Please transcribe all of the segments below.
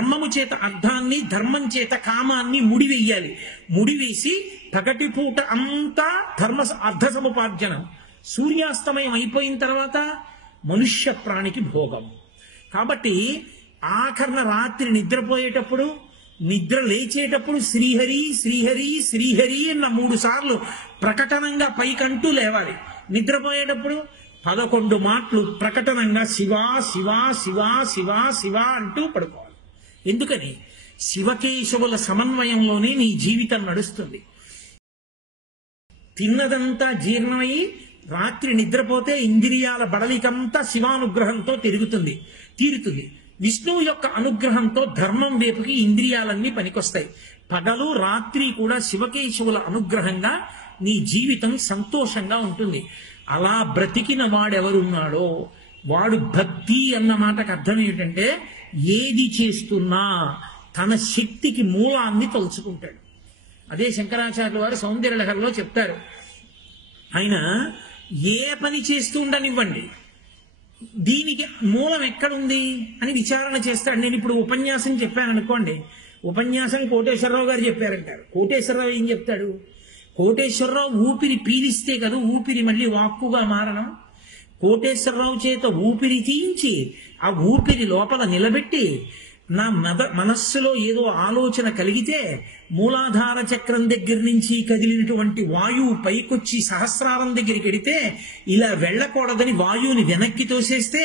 ధర్మము చేత అర్థాన్ని, ధర్మం చేత కామాన్ని ముడివేయాలి. ముడివేసి పగటిపూట అంతా అర్ధ సముపార్జనం, సూర్యాస్తమయం అయిపోయిన తర్వాత మనుష్య ప్రాణికి భోగం. కాబట్టి ఆఖరణ రాత్రి నిద్రపోయేటప్పుడు, నిద్ర లేచేటప్పుడు శ్రీహరి శ్రీహరి శ్రీహరి అన్న 3 సార్లు ప్రకటనంగా పైకంటూ లేవాలి. నిద్రపోయేటప్పుడు 11 మాటలు ప్రకటనంగా శివా శివా శివా శివా శివా అంటూ పడుకోవాలి. ఎందుకని? శివకేశవుల సమన్వయంలోనే నీ జీవితం నడుస్తుంది. తిన్నదంతా జీర్ణమై రాత్రి నిద్రపోతే ఇంద్రియాల బడలికంతా శివానుగ్రహంతో తీరుతుంది. విష్ణువు యొక్క అనుగ్రహంతో ధర్మం వైపుకి ఇంద్రియాలన్నీ పనికొస్తాయి. పగలు రాత్రి కూడా శివకేశవుల అనుగ్రహంగా నీ జీవితం సంతోషంగా ఉంటుంది. అలా బ్రతికిన వాడెవరున్నాడో వాడు భక్తి అన్న మాటకు అర్థం ఏమిటంటే ఏది చేస్తున్నా తన శక్తికి మూలాన్ని తలుచుకుంటాడు. అదే శంకరాచార్యుల వారు సౌందర్యలహరిలో చెప్తారు. ఆయన ఏ పని చేస్తూ ఉండనివ్వండి, దీనికి మూలం ఎక్కడుంది అని విచారణ చేస్తాడు. నేను ఇప్పుడు ఉపన్యాసం చెప్పాను అనుకోండి, ఉపన్యాసం కోటేశ్వరరావు గారు చెప్పారంటారు. కోటేశ్వరరావు ఏం చెప్తాడు? కోటేశ్వరరావు ఊపిరి పీలిస్తే కదా ఊపిరి మళ్ళీ వాక్కుగా మారడం. కోటేశ్వరరావు చేత ఊపిరి తీయించి ఆ ఊపిరి లోపల నిలబెట్టి నా మనస్సులో ఏదో ఆలోచన కలిగితే మూలాధార చక్రం దగ్గర నుంచి కదిలినటువంటి వాయువు పైకొచ్చి సహస్రారం దగ్గరికి వెడితే ఇలా వెళ్ళకూడదని వాయువుని వెనక్కి తోసేస్తే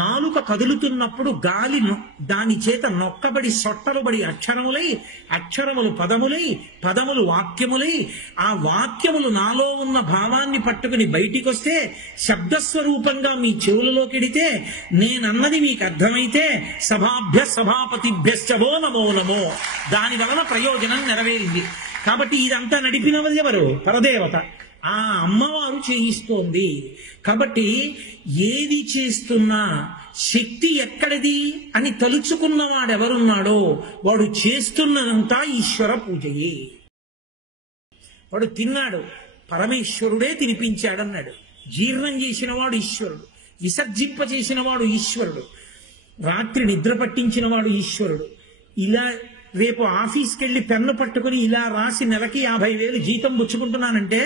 నాలుక కదులుతున్నప్పుడు గాలి దాని చేత నొక్కబడి సొట్టలుబడి అక్షరములు పదములై పదములు వాక్యములై ఆ వాక్యములు నాలో ఉన్న భావాన్ని పట్టుకుని బయటికొస్తే శబ్దస్వరూపంగా మీ చెవులలోకెడితే నేనన్నది మీకు అర్థమైతే సభాపతిభ్యశ్చవో నమో నమో, దాని వలన ప్రయోజనం నెరవేరింది. కాబట్టి ఇదంతా నడిపినది ఎవరు? పరదేవత. ఆ అమ్మవారు చేయిస్తోంది. కాబట్టి ఏది చేస్తున్నా శక్తి ఎక్కడిది అని తలుచుకున్నవాడెవరున్నాడో వాడు చేస్తున్నదంతా ఈశ్వర పూజయే. వాడు తిన్నాడు, పరమేశ్వరుడే తినిపించాడన్నాడు. జీర్ణం చేసిన వాడు ఈశ్వరుడు, విసర్జింపచేసిన వాడు ఈశ్వరుడు, రాత్రి నిద్ర పట్టించిన వాడు ఈశ్వరుడు. ఇలా రేపు ఆఫీస్కి వెళ్ళి పెన్ను పట్టుకుని ఇలా రాసి నెలకి 50,000 జీతం పుచ్చుకుంటున్నానంటే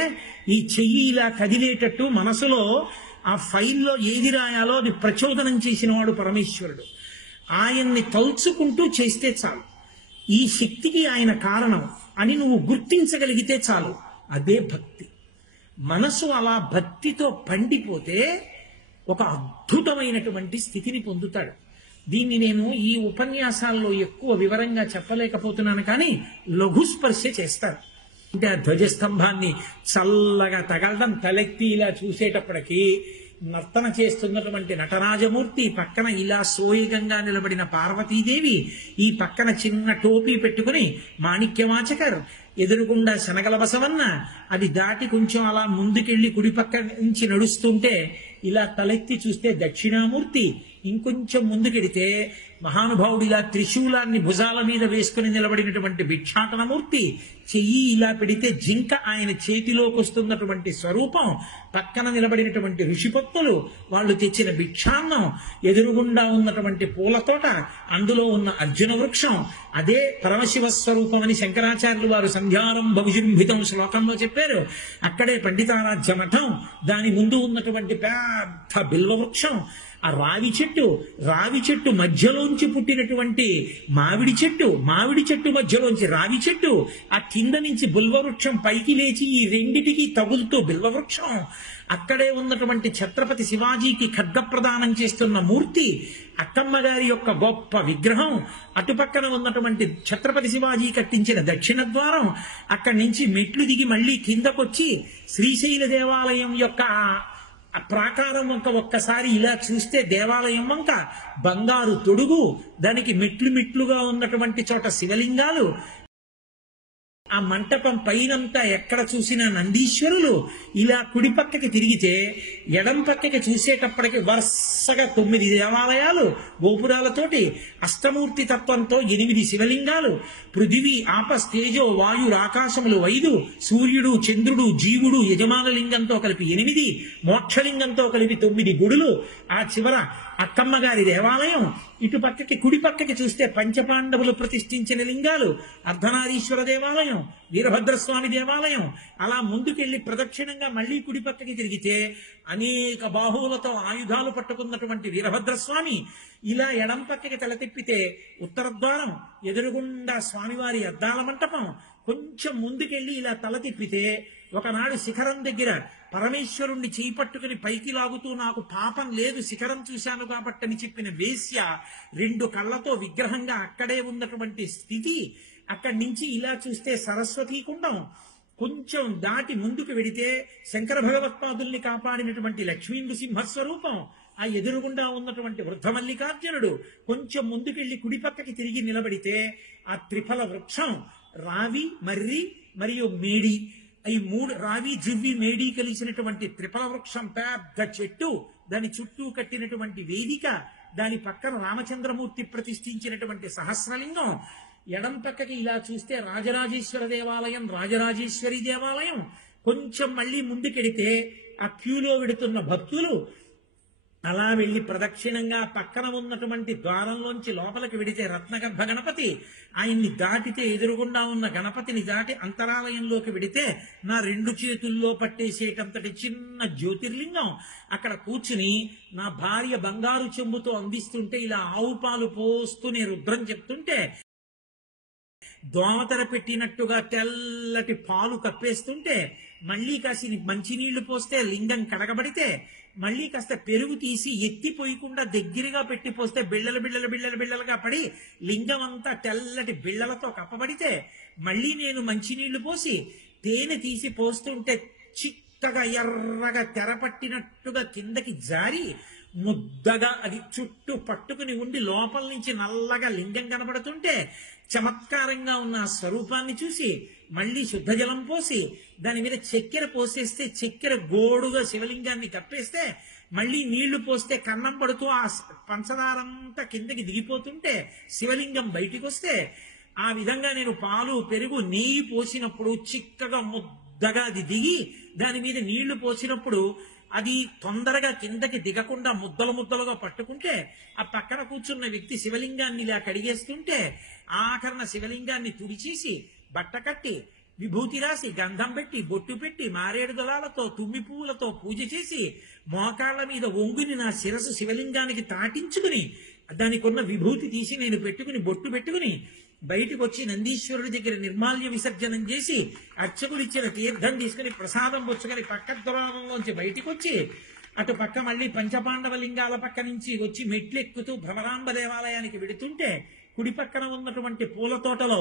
ఈ చెయ్యి ఇలా కదిలేటట్టు మనసులో ఆ ఫైల్లో ఏది రాయాలో అది ప్రచోదనం చేసిన వాడు పరమేశ్వరుడు. ఆయన్ని తలుచుకుంటూ చేస్తే చాలు. ఈ శక్తికి ఆయన కారణం అని నువ్వు గుర్తించగలిగితే చాలు. అదే భక్తి. మనసు అలా భక్తితో పండిపోతే ఒక అద్భుతమైనటువంటి స్థితిని పొందుతాడు. దీన్ని నేను ఈ ఉపన్యాసాల్లో ఎక్కువ వివరంగా చెప్పలేకపోతున్నాను, కానీ లఘుస్పర్శ చేస్తాను. అంటే ఆ ధ్వజస్తంభాన్ని చల్లగా తగలడం, తలెత్తి ఇలా చూసేటప్పటికీ నర్తన చేస్తున్నటువంటి నటరాజమూర్తి, పక్కన ఇలా సోయగంగా నిలబడిన పార్వతీదేవి, ఈ పక్కన చిన్న టోపీ పెట్టుకుని మాణిక్యవాచకర్, ఎదురుగుండా శనగల బసవన్న, అది దాటి కొంచెం అలా ముందుకెళ్లి కుడి పక్క నుంచి నడుస్తుంటే ఇలా తలెత్తి చూస్తే దక్షిణామూర్తి, ఇంకొంచెం ముందుకెడితే మహానుభావుడు ఇలా త్రిశూలాన్ని భుజాల మీద వేసుకుని నిలబడినటువంటి భిక్షాటనమూర్తి, చెయ్యి ఇలా పెడితే జింక ఆయన చేతిలోకి వస్తున్నటువంటి స్వరూపం, పక్కన నిలబడినటువంటి ఋషిపత్నులు వాళ్ళు తెచ్చిన భిక్షాన్నం, ఎదురుగుండా ఉన్నటువంటి పూలతోట, అందులో ఉన్న అర్జున వృక్షం, అదే పరమశివ స్వరూపం అని శంకరాచార్యులు వారు సంధ్యారంభ విజృంభితం శ్లోకంలో చెప్పారు. అక్కడే పండితారాధ్య మఠం, దాని ముందు ఉన్నటువంటి పెద్ద బిల్వ వృక్షం, ఆ రావి చెట్టు మధ్యలోంచి పుట్టినటువంటి మామిడి చెట్టు మధ్యలోంచి రావి చెట్టు, ఆ కింద నుంచి బిల్వవృక్షం పైకి లేచి ఈ రెండిటికి తగులుతూ బిల్వవృక్షం, అక్కడే ఉన్నటువంటి ఛత్రపతి శివాజీకి ఖడ్గ ప్రదానం చేస్తున్న మూర్తి, అక్కమ్మ గారి యొక్క గొప్ప విగ్రహం, అటుపక్కన ఉన్నటువంటి ఛత్రపతి శివాజీ కట్టించిన దక్షిణ ద్వారం, అక్కడి నుంచి మెట్లు దిగి మళ్ళీ కిందకొచ్చి శ్రీశైల దేవాలయం యొక్క ఆ ప్రాకారం వంక ఒక్కసారి ఇలా చూస్తే దేవాలయం వంక బంగారు తొడుగు, దానికి మెట్లుగా ఉన్నటువంటి చోట శివలింగాలు, ఆ మంటపం పైనంతా ఎక్కడ చూసినా నందీశ్వరులు. ఇలా కుడి పక్కకి తిరిగితే ఎడం పక్కకి చూసేటప్పటికి వరుసగా 9 దేవాలయాలు గోపురాలతోటి, అష్టమూర్తి తత్వంతో 8 శివలింగాలు, పృథివీ ఆపస్ తేజో వాయు ఆకాశములు 5, సూర్యుడు చంద్రుడు జీవుడు యజమాన లింగంతో కలిపి 8, మోక్షలింగంతో కలిపి 9 గుడులు, ఆ చివర అక్కమ్మ గారి దేవాలయం, ఇటు పక్కకి కుడి పక్కకి చూస్తే పంచపాండవులు ప్రతిష్ఠించిన లింగాలు, అర్ధనారీశ్వర దేవాలయం, వీరభద్రస్వామి దేవాలయం. అలా ముందుకెళ్లి ప్రదక్షిణంగా మళ్లీ కుడి పక్కకి తిరిగితే అనేక బాహువులతో ఆయుధాలు పట్టుకున్నటువంటి వీరభద్రస్వామి. ఇలా ఎడం పక్కకి తల తిప్పితే ఉత్తర ద్వారం, ఎదురుగుండా స్వామివారి అద్దాల మంటపం. కొంచెం ముందుకెళ్లి ఇలా తల తిప్పితే ఒకనాడు శిఖరం దగ్గర పరమేశ్వరుణ్ణి చేపట్టుకుని పైకి లాగుతూ నాకు పాపం లేదు శిఖరం చూశాను కాబట్టని చెప్పిన వేశ్య 2 కళ్ళతో విగ్రహంగా అక్కడే ఉన్నటువంటి స్థితి. అక్కడి నుంచి ఇలా చూస్తే సరస్వతీ కుండం. కొంచెం దాటి ముందుకు వెడితే శంకర భగవత్పాదుల్ని కాపాడినటువంటి లక్ష్మీ నృసింహస్వరూపం. ఆ ఎదురుగుండా ఉన్నటువంటి వృద్ధ మల్లికార్జునుడు. కొంచెం ముందుకెళ్లి కుడి పక్కకి తిరిగి నిలబడితే ఆ త్రిఫల వృక్షం, రావి, మర్రి మరియు మేడి, ఈ 3 రావి, జివ్వి, మేడి కలిసినటువంటి త్రిఫల వృక్షం పెద్ద చెట్టు, దాని చుట్టూ కట్టినటువంటి వేదిక, దాని పక్కన రామచంద్రమూర్తి ప్రతిష్ఠించినటువంటి సహస్రలింగం. ఎడం పక్కకి ఇలా చూస్తే రాజరాజేశ్వర దేవాలయం, రాజరాజేశ్వరి దేవాలయం. కొంచెం మళ్ళీ ముందుకెడితే ఆ క్యూలో వెడుతున్న భక్తులు. అలా వెళ్లి ప్రదక్షిణంగా పక్కన ఉన్నటువంటి ద్వారంలోంచి లోపలికి వెడితే రత్నగర్భ గణపతి. ఆయన్ని దాటితే ఎదురుగుండా ఉన్న గణపతిని దాటి అంతరాలయంలోకి వెడితే నా 2 చేతుల్లో పట్టేసేటంతటి చిన్న జ్యోతిర్లింగం. అక్కడ కూర్చుని నా భార్య బంగారు చెంబుతో అందిస్తుంటే ఇలా ఆవు పాలు పోస్తూనే రుద్రం చెప్తుంటే దోమతెర పెట్టినట్టుగా తెల్లటి పాలు కప్పేస్తుంటే మళ్లీ కాసి మంచినీళ్లు పోస్తే లింగం కడగబడితే మళ్లీ కాస్త పెరుగు తీసి ఎత్తిపోయకుండా దగ్గరగా పెట్టి పోస్తే బిళ్ళలుగా పడి లింగం అంతా తెల్లటి బిళ్ళలతో కప్పబడితే మళ్లీ నేను మంచినీళ్లు పోసి తేనె తీసి పోస్తుంటే చిక్కగా ఎర్రగా తెరపట్టినట్టుగా కిందకి జారి ముద్దగా అది చుట్టూ పట్టుకుని ఉండి లోపల నుంచి నల్లగా లింగం కనబడుతుంటే చమత్కారంగా ఉన్న ఆ స్వరూపాన్ని చూసి మళ్లీ శుద్ధ జలం పోసి దాని మీద చక్కెర పోసేస్తే చక్కెర గోడుగా శివలింగాన్ని కప్పేస్తే మళ్లీ నీళ్లు పోస్తే కన్నం పడుతూ ఆ పంచదారంతా కిందకి దిగిపోతుంటే శివలింగం బయటికి వస్తే ఆ విధంగా నేను పాలు, పెరుగు, నెయ్యి పోసినప్పుడు చిక్కగా ముద్దగా అది దిగి దాని మీద నీళ్లు పోసినప్పుడు అది తొందరగా కిందకి దిగకుండా ముద్దలుగా పట్టుకుంటే ఆ పక్కన కూర్చున్న వ్యక్తి శివలింగాన్ని ఇలా కడిగేస్తుంటే ఆఖరణ శివలింగాన్ని తుడిచేసి బట్ట కట్టి విభూతి రాసి గంధం పెట్టి బొట్టు పెట్టి మారేడు దళాలతో తుమ్మి పువ్వులతో పూజ చేసి మోకాళ్ల మీద ఒంగుని నా శిరసు శివలింగానికి తాటించుకుని దానికి ఉన్న విభూతి తీసి నేను పెట్టుకుని బొట్టు పెట్టుకుని బయటకు వచ్చి నందీశ్వరుడి దగ్గర నిర్మాల్య విసర్జనం చేసి అర్చకుడిచ్చిన తీర్థం తీసుకుని ప్రసాదం పుచ్చుకొని పక్క ద్వారంలోంచి బయటికి వచ్చి అటు పక్క మళ్లీ పంచపాండవ లింగాల పక్క నుంచి వచ్చి మెట్లెక్కుతూ భ్రమరాంబ దేవాలయానికి వెడుతుంటే కుడి పక్కన ఉన్నటువంటి పూల తోటలో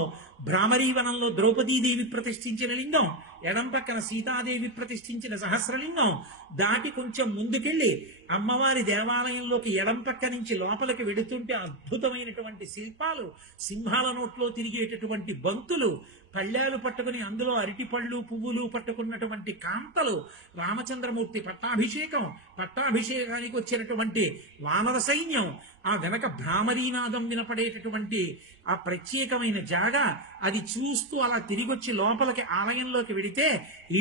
భ్రామరీవనంలో ద్రౌపదీదేవి ప్రతిష్ఠించిన లింగం, ఎడం పక్కన సీతాదేవి ప్రతిష్ఠించిన సహస్రలింగం దాటి కొంచెం ముందుకెళ్లి అమ్మవారి దేవాలయంలోకి ఎడం పక్క నుంచి లోపలికి వెడుతుంటే అద్భుతమైనటువంటి శిల్పాలు, సింహాల నోట్లో తిరిగేటటువంటి బంతులు, పళ్ళాలు పట్టుకుని అందులో అరటి పళ్ళు పువ్వులు పట్టుకున్నటువంటి కాంతలు, రామచంద్రమూర్తి పట్టాభిషేకానికి వచ్చినటువంటి వానర సైన్యం, ఆ వెనక భ్రామరీనాదం వినపడేటటువంటి ఆ ప్రత్యేకమైన జాగా, అది చూస్తూ అలా తిరిగొచ్చి లోపలికి ఆలయంలోకి వెడితే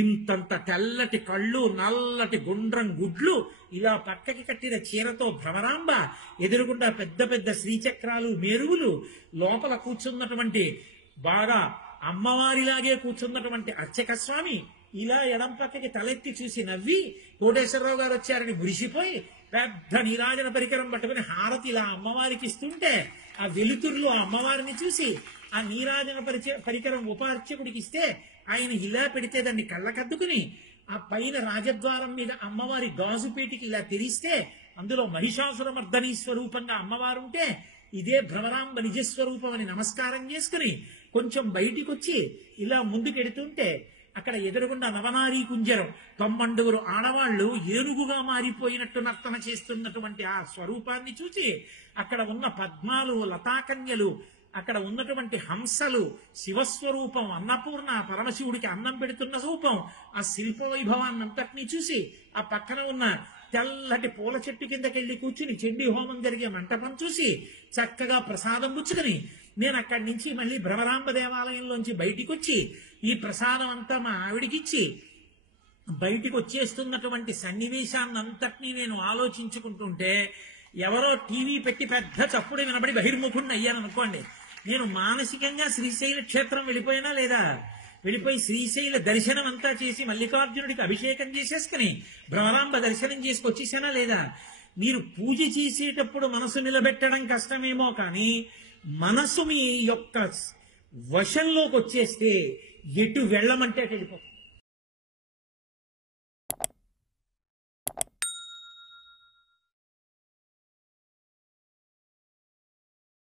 ఇంతంత తెల్లటి కళ్ళు, నల్లటి గుండ్రం గుడ్లు, ఇలా పక్కకి కట్టిన చీరతో భ్రమరాంబ, ఎదురుగుండా పెద్ద పెద్ద శ్రీచక్రాలు, మేరువులు, లోపల కూర్చున్నటువంటి బాగా అమ్మవారిలాగే కూర్చున్నటువంటి అర్చక స్వామి ఇలా ఎడం పక్కకి తలెత్తి చూసి నవ్వి కోటేశ్వరరావు గారు వచ్చారని మురిసిపోయి పెద్ద నీరాజన పరికరం పట్టుకుని హారతి ఇలా అమ్మవారికి ఇస్తుంటే ఆ వెలుతురులో ఆ అమ్మవారిని చూసి ఆ నీరాజన పరికరం ఉపార్చకుడికి ఇస్తే ఆయన ఇలా పెడితే దాన్ని కళ్ళకద్దుకుని ఆ పైన రాజద్వారం మీద అమ్మవారి గాజుపేటికి ఇలా తెరిస్తే అందులో మహిషాసురమర్దని స్వరూపంగా అమ్మవారుంటే ఇదే భ్రమరాంబ నిజస్వరూపం అని నమస్కారం చేసుకుని కొంచెం బయటికి వచ్చి ఇలా ముందుకెడుతుంటే అక్కడ ఎదురుగుండా నవనారీ కుంజరం 90 ఆడవాళ్లు ఏనుగుగా మారిపోయినట్టు నర్తన చేస్తున్నటువంటి ఆ స్వరూపాన్ని చూసి అక్కడ ఉన్న పద్మాలు, లతాకన్యలు, అక్కడ ఉన్నటువంటి హంసలు, శివస్వరూపం, అన్నపూర్ణ పరమశివుడికి అన్నం పెడుతున్న రూపం, ఆ శిల్ప వైభవాన్నంతటినీ చూసి ఆ పక్కన ఉన్న తెల్లటి పూల చెట్టు కిందకెళ్లి కూర్చుని చండీ హోమం జరిగే మంటపం చూసి చక్కగా ప్రసాదం పుచ్చుకుని నేను అక్కడి నుంచి మళ్ళీ భ్రమరాంబ దేవాలయంలోంచి బయటికి వచ్చి ఈ ప్రసాదం అంతా మా ఆవిడికిచ్చి బయటికి వచ్చేస్తున్నటువంటి సన్నివేశాన్నంతటినీ నేను ఆలోచించుకుంటుంటే ఎవరో టీవీ పెట్టి పెద్ద చప్పుడు వినబడి బహిర్ముఖుడిని అయ్యాను అనుకోండి, నేను మానసికంగా శ్రీశైల క్షేత్రం వెళ్ళిపోయినా లేదా? వెళ్ళిపోయి శ్రీశైల దర్శనం అంతా చేసి మల్లికార్జునుడికి అభిషేకం చేసేసుకుని భ్రమరాంబ దర్శనం చేసుకొచ్చేసానా లేదా? మీరు పూజ చేసేటప్పుడు మనసు నిలబెట్టడం కష్టమేమో కానీ మనసు మీ యొక్క వశంలోకి వచ్చేస్తే ఎటు వెళ్ళమంటే అటు వెళ్ళిపోతుంది.